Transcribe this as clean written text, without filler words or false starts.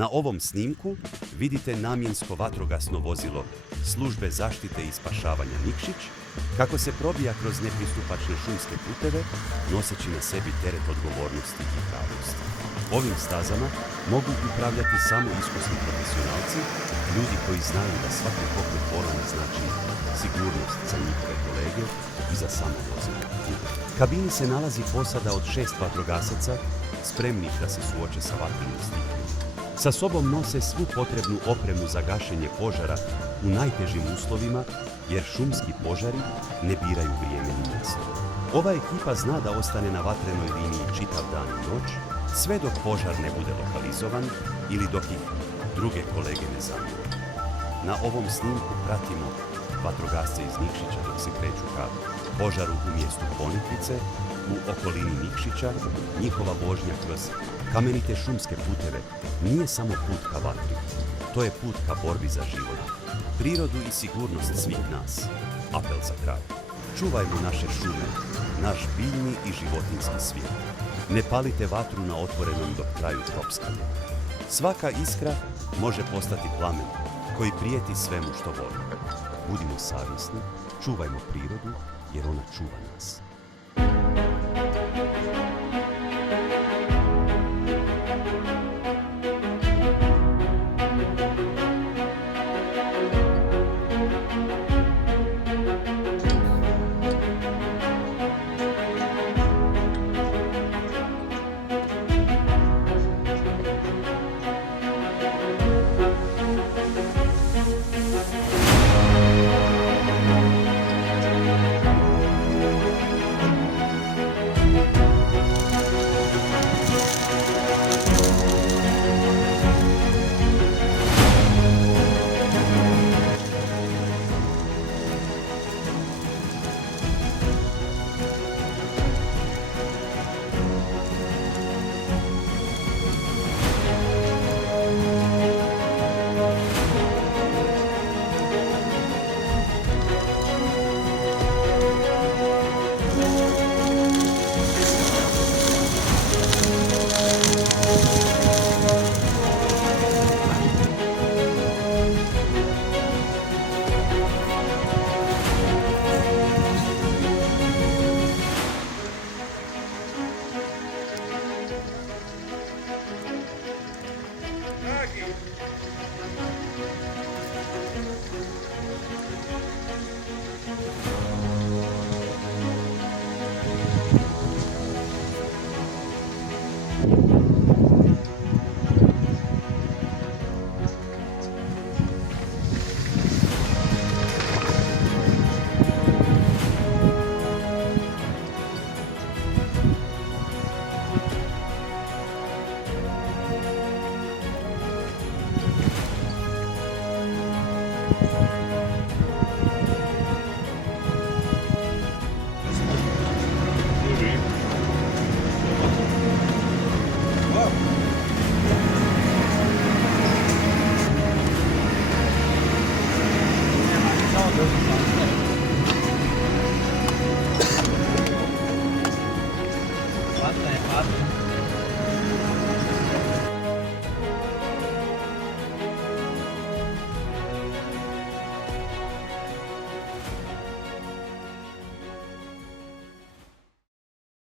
Na ovom snimku vidite namjensko vatrogasno vozilo službe zaštite i spašavanja Nikšić kako se probija kroz nepristupačne šumske puteve noseći na sebi teret odgovornosti i hrabrosti. Ovim stazama mogu upravljati samo iskusni profesionalci, ljudi koji znaju da svaki pokret bolana znači sigurnost za njihove kolege i za samo vozilo. U kabini se nalazi posada od 6 vatrogasaca spremnih da se suoče sa vatrenim stihnjima. Sa sobom nose svu potrebnu opremu za gašenje požara u najtežim uslovima, jer šumski požari ne biraju vrijeme ni mjesto. Ova ekipa zna da ostane na vatrenoj liniji čitav dan i noć, sve dok požar ne bude lokalizovan ili dok ih druge kolege ne zamiju. Na ovom snimku pratimo vatrogasce iz Nikšića dok se kreću ka požaru u mjestu Ponikvice, u okolini Nikšića. Njihova vožnja kroz kamenite šumske puteve nije samo put ka vatri, to je put ka borbi za život, prirodu i sigurnost svih nas. Apel za kraj. Čuvajmo naše šume, naš biljni i životinjski svijet. Ne palite vatru na otvorenom dok traju tropskanje. Svaka iskra može postati plamen koji prijeti svemu što volimo. Budimo savjesni, čuvajmo prirodu jer ona čuva nas.